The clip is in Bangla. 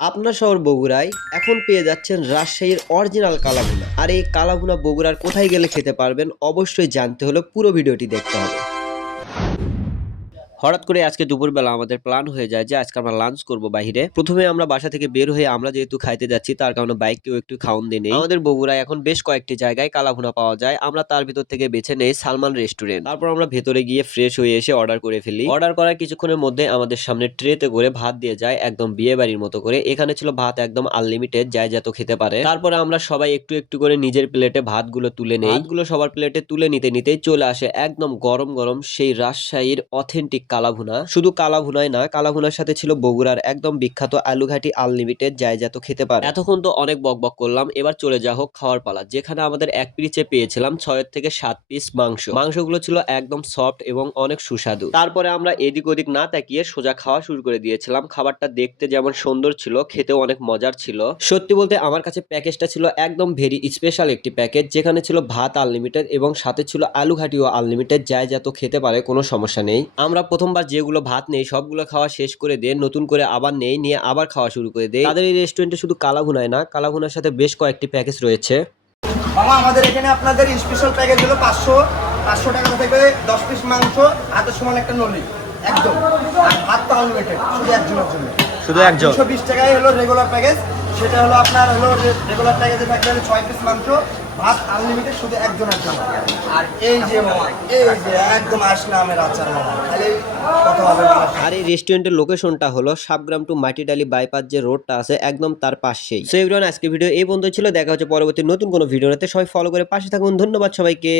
আপনার শহর বগুড়ায় এখন পেয়ে যাচ্ছেন রাজশাহীর অরিজিনাল কালাভুনা। আর এই কালাভুনা বগুড়ার কোথায় গেলে খেতে পারবেন অবশ্যই জানতে হলে পুরো ভিডিওটি দেখতে হবে। হঠাৎ করে আজকে দুপুরবেলা আমাদের প্ল্যান হয়ে যায় যে আজকে আমরা লাঞ্চ করব বাইরে। প্রথমে আমরা বাসা থেকে বের হয়ে আমরা যেহেতু খাইতে যাচ্ছি তার কারণে বাইককেও একটু খাওন দিয়ে নেই। আমাদের বগুড়ায় এখন বেশ কয়েকটি জায়গায় কালাভুনা পাওয়া যায়, আমরা তার ভিতর থেকে বেছে নেই সালমান রেস্টুরেন্ট। তারপর আমরা ভেতরে গিয়ে ফ্রেশ হয়ে এসে অর্ডার করে ফেলি। অর্ডার করার কিছুক্ষণের মধ্যে আমাদের সামনে ট্রেতে করে ভাত দিয়ে যায় একদম বিয়ে বাড়ির মতো করে। এখানে ছিল ভাত একদম আনলিমিটেড, যাই যত খেতে পারে। তারপরে আমরা সবাই একটু একটু করে নিজের প্লেটে ভাতগুলো তুলে নেই। ভাতগুলো সবার প্লেটে তুলে নিতে নিতেই চলে আসে একদম গরম গরম সেই রাজশাহীর অথেন্টিক কালাভুনা। শুধু কালাভুনাই না, কালাভুনার সাথে ছিল বগুড়ার একদম বিখ্যাত আলুঘাটি আনলিমিটেড, যাই যত খেতে পারে। এতক্ষণ তো অনেক বকবক করলাম, এবার চলে যা হোক খাওয়ার পালা। যেখানে আমাদের এক পিচে পেয়েছিলাম 6 থেকে 7 পিস মাংসগুলো ছিল একদম সফট এবং অনেক সুস্বাদু। তারপরে আমরা এদিক ওদিক না তাকিয়ে সোজা খাওয়া শুরু করে দিয়েছিলাম। খাবারটা দেখতে যেমন সুন্দর ছিল, খেতেও অনেক মজার ছিল। সত্যি বলতে আমার কাছে প্যাকেজটা ছিল একদম ভেরি স্পেশাল একটি প্যাকেজ, যেখানে ছিল ভাত আনলিমিটেড এবং সাথে ছিল আলুঘাটিও আনলিমিটেড, যাই যত খেতে পারে, কোনো সমস্যা নেই। আমরা প্রথমবার যেগুলো ভাত নেই সবগুলো খাওয়া শেষ করে দিয়ে নতুন করে আবার নেই, নিয়ে আবার খাওয়া শুরু করে দেই। তাদের এই রেস্টুরেন্টে শুধু কালাভুনায় না, কালাভুনার সাথে বেশ কয়েকটি প্যাকেজ রয়েছে। মামা আমাদের এখানে আপনাদের স্পেশাল প্যাকেজ হলো 500 টাকা থেকে 10 পিস মাংস, হাতের সমান একটা নলি একদম। আর ভাত তো আনলিমিটেড শুধু একজনের জন্য, শুধু একজন। 220 টাকায় হলো রেগুলার প্যাকেজ। সেটা হলো আপনার হলো রেগুলার প্যাকেজে থাকবে হলো 6 পিস মাংস, ভাত আনলিমিটেড শুধু একজনের জন্য। আর এই যে মামা, এই যে একদম আসলে আমের আচার মামা, খালি কথা হবে না। আর এই রেস্টুরেন্টের লোকেশনটা হলো সাবগ্রাম টু মাটিডালি বাইপাস যে রোডটা আছে একদম তার পাশেই। সো এভরিওয়ান, আজকে ভিডিও এই পর্যন্ত ছিল। দেখা হচ্ছে পরবর্তী নতুন কোনো ভিডিওতে। সবাই ফলো করে পাশে থাকুন। ধন্যবাদ সবাইকে।